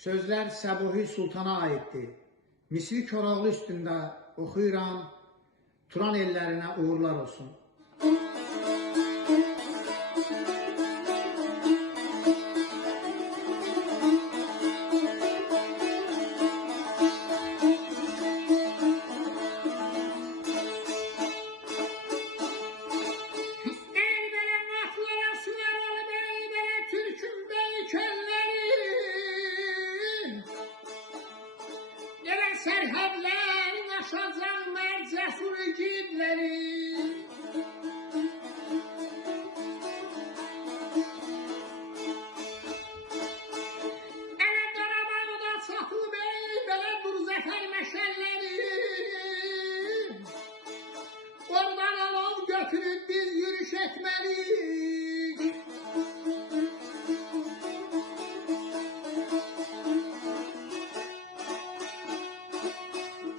Sözler Səbuhi Sultana aiddir. Misri Koroğlu üstündə oxuyuram, Turan ellərinə uğurlar olsun. Serhədlərin aşacaq mərcəsur igidləri Ələ Qarabağda çatıb belə dur zəfər məşəlləri Oradan alov götürüb biz yürüş etməliyik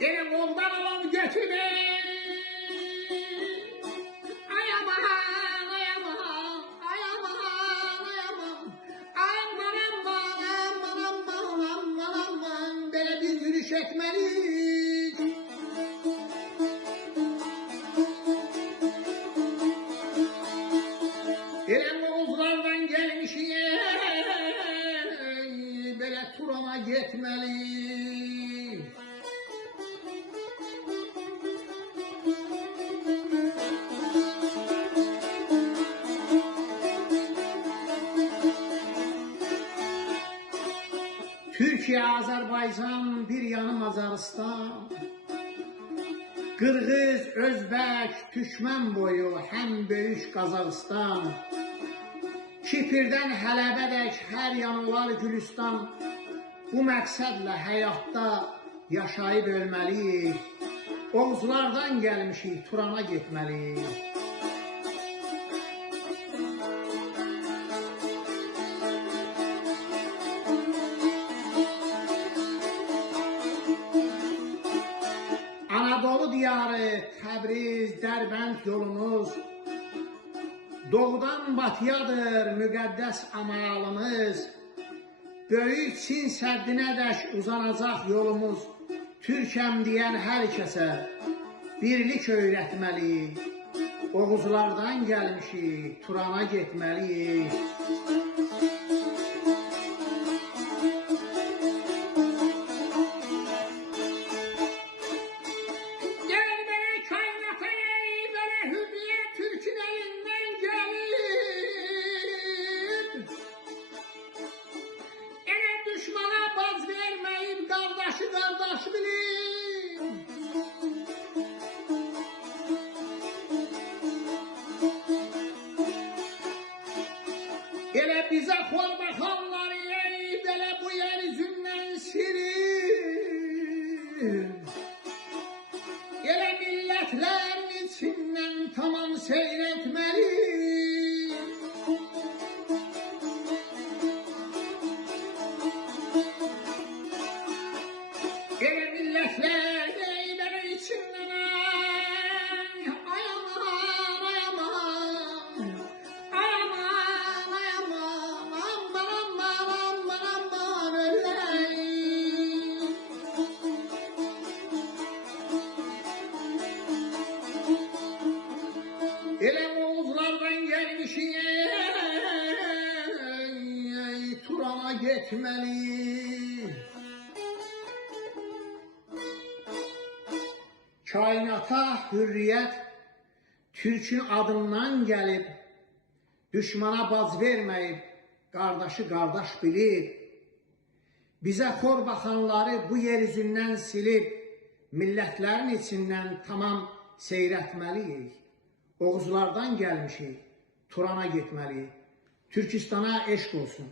Yine ondan alan götürün. Ay aman, ay aman, ay aman, ay aman. Aman aman, aman aman, aman aman. Böyle bir yürüyüş etmeliyiz. Yine Oğuzlardan gelmişiz. Böyle Turan'a gitmeliyiz. Türkiye, Azerbaycan, bir yanı Macaristan, Qırğız, Özbək, Türkmen boyu, həm böyük Qazaxıstan, Kipirdən Hələbədək hər yanılar Gülüstan, bu məqsədlə həyatda yaşayıb ölməliyik, Oğuzlardan gəlmişik, Turana getməliyik. Anadolu diyarı, Təbriz, Dərbənd yolunuz, doğudan batıyadır müqəddəs amalımız, böyük Çin səddinədək uzanacaq yolumuz, Türkəm deyən hər kəsə birlik öyrətməliyik, Oğuzlardan gəlmişik, Turana getməliyik. Düşmana baz vermeyip kardeşi kardeş bilin. Ele bize kol bakanlar ey böyle bu yeryüzünden silin. Ele milletlerin içinden tamam seyretmeli. Ele milletler eyleri içinden ay aman, ay aman, ay aman, ay aman, aman aman, aman aman öleyim. Ele Oğuzlardan gelmişin ey Turan'a gitmeli. Kainata hürriyet Türk'ün adından gelip, düşmana baz vermeyip, kardeşi kardeş bilip, bize xor baxanları bu yeryüzünden silip, milletlerin içinden tamam seyretmeliyik. Oğuzlardan gelmişik, Turana gitmeli. Türkistan'a eşq olsun.